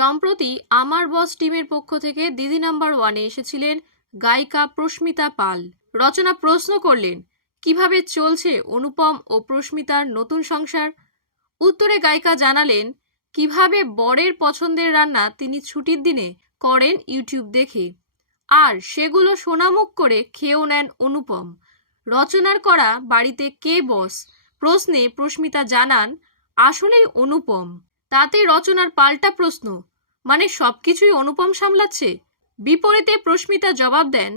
সম্প্রতি আমার বস টিমের পক্ষ থেকে দিদি নাম্বার ওয়ানে এসেছিলেন গায়িকা প্রস্মিতা পাল। রচনা প্রশ্ন করলেন, কীভাবে চলছে অনুপম ও প্রস্মিতার নতুন সংসার? উত্তরে গায়িকা জানালেন, কীভাবে বরের পছন্দের রান্না তিনি ছুটির দিনে করেন ইউটিউব দেখে। আর সেগুলো সোনামুখ করে খেয়েও নেন অনুপম। রচনার করা বাড়িতে কে বস? প্রশ্নে প্রস্মিতা জানান, আসলেই অনুপম। তাতে রচনার পাল্টা প্রশ্ন মানে সবকিছুই অনুপম সামলাচ্ছে? বিপরীতে প্রস্মিতা জবাব দেন,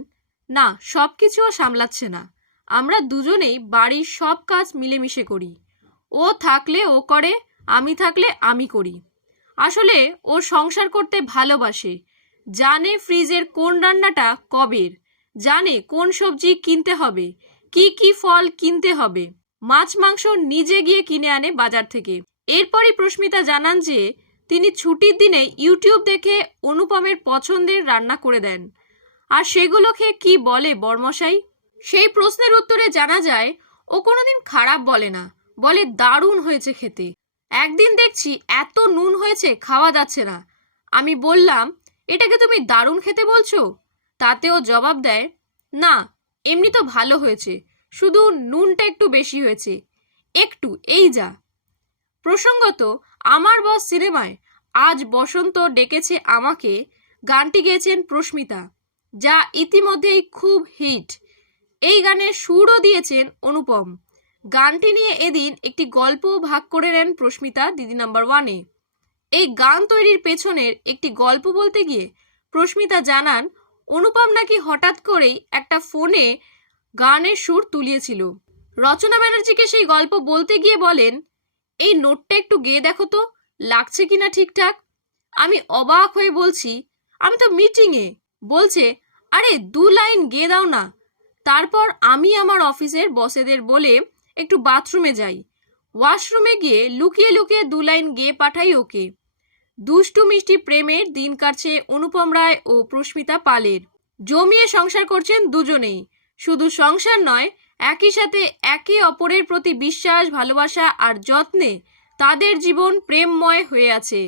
না সব কিছুও সামলাচ্ছে না। আমরা দুজনেই বাড়ির সব কাজ মিলেমিশে করি। ও থাকলে ও করে, আমি থাকলে আমি করি। আসলে ও সংসার করতে ভালোবাসে। জানে ফ্রিজের কোন রান্নাটা কবের। জানে কোন সবজি কিনতে হবে, কি কি ফল কিনতে হবে। মাছ মাংস নিজে গিয়ে কিনে আনে বাজার থেকে। এরপরই প্রস্মিতা জানান যে তিনি ছুটির দিনে ইউটিউব দেখে অনুপমের পছন্দের রান্না করে দেন। আর সেগুলো খেয়ে কি বলে বর্মশাই? সেই প্রশ্নের উত্তরে জানা যায়, ও কোনোদিন খারাপ বলে না, বলে দারুণ হয়েছে খেতে। একদিন দেখছি এত নুন হয়েছে, খাওয়া যাচ্ছে না। আমি বললাম, এটাকে তুমি দারুণ খেতে বলছো? তাতেও জবাব দেয়, না, এমনি তো ভালো হয়েছে, শুধু নুনটা একটু বেশি হয়েছে। একটু, এই যা। প্রসঙ্গত, আমার বস সিনেমায় আজ বসন্ত ডেকেছে আমাকে, গানটি গেয়েছেন প্রস্মিতা যা ইতিমধ্যেই খুব হিট। এই গানের সুরও দিয়েছেন অনুপম। গানটি নিয়ে এদিন একটি গল্পও ভাগ করে নেন প্রস্মিতা দিদি নাম্বার ওয়ানে। এই গান তৈরির পেছনের একটি গল্প বলতে গিয়ে প্রস্মিতা জানান, অনুপম নাকি হঠাৎ করেই একটা ফোনে গানের সুর তুলিয়েছিল। রচনা ব্যানার্জিকে সেই গল্প বলতে গিয়ে বলেন, এই নোটটা একটু গেয়ে দেখো তো। লাগছে কিনা ঠিকঠাক? আমি অবাক হয়ে বলছি, আমি তো মিটিংয়ে। বলছে, আরে দু লাইন গেয়ে দাও না। তারপর আমি আমার অফিসের বসেদের বলে একটু বাথরুমে যাই। ওয়াশরুমে গিয়ে লুকিয়ে লুকিয়ে দু লাইন গেয়ে পাঠাই ওকে। দুষ্টু মিষ্টি প্রেমের দিন কাটছে অনুপম রায় ও প্রস্মিতা পালের। জমিয়ে সংসার করছেন দুজনেই। শুধু সংসার নয়, একই সাথে একে অপরের প্রতি বিশ্বাস, ভালোবাসা আর যত্নে তাদের জীবন প্রেমময় হয়ে আছে।